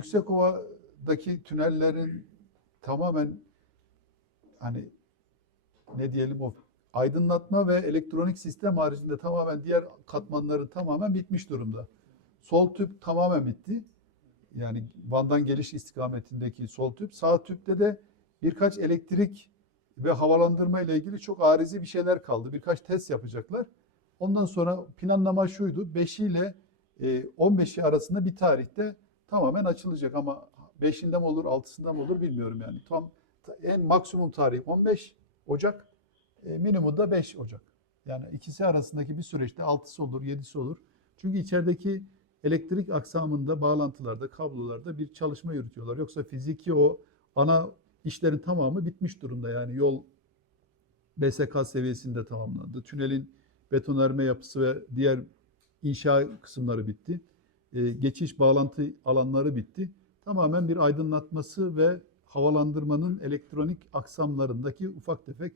Yüksekova'daki tünellerin tamamen hani ne diyelim o aydınlatma ve elektronik sistem haricinde tamamen diğer katmanları tamamen bitmiş durumda. Sol tüp tamamen bitti. Yani Van'dan geliş istikametindeki sol tüp. Sağ tüpte de birkaç elektrik ve havalandırma ile ilgili çok arizi bir şeyler kaldı. Birkaç test yapacaklar. Ondan sonra planlama şuydu. 5 ile e, 15'i arasında bir tarihte tamamen açılacak ama 5'inde mi olur, 6'sında mı olur bilmiyorum yani. Tam en maksimum tarih 15 Ocak, e, minimum da 5 Ocak. Yani ikisi arasındaki bir süreçte 6'sı olur, 7'si olur. Çünkü içerideki elektrik aksamında, bağlantılarda, kablolarda bir çalışma yürütüyorlar. Yoksa fiziki o ana işlerin tamamı bitmiş durumda. Yani yol BSK seviyesinde tamamlandı. Tünelin betonarme yapısı ve diğer inşa kısımları bitti. Ee, geçiş bağlantı alanları bitti. Tamamen bir aydınlatması ve havalandırmanın elektronik aksamlarındaki ufak tefek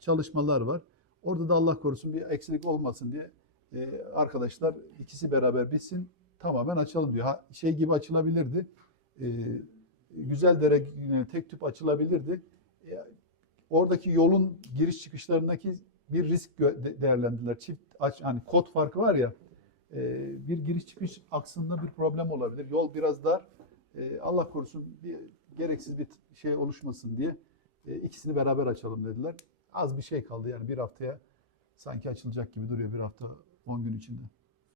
çalışmalar var. Orada da Allah korusun bir eksilik olmasın diye e, arkadaşlar ikisi beraber bitsin tamamen açalım diyor. Ha, şey gibi açılabilirdi. E, güzel dere tek tüp açılabilirdi. E, oradaki yolun giriş çıkışlarındaki bir risk gö- de- değerlendirdiler. Çift aç hani kod farkı var ya e, bir giriş çıkış aksında bir problem olabilir. Yol biraz dar. E, Allah korusun bir gereksiz bir şey oluşmasın diye e, ikisini beraber açalım dediler. Az bir şey kaldı yani bir haftaya sanki açılacak gibi duruyor bir hafta 10 gün içinde.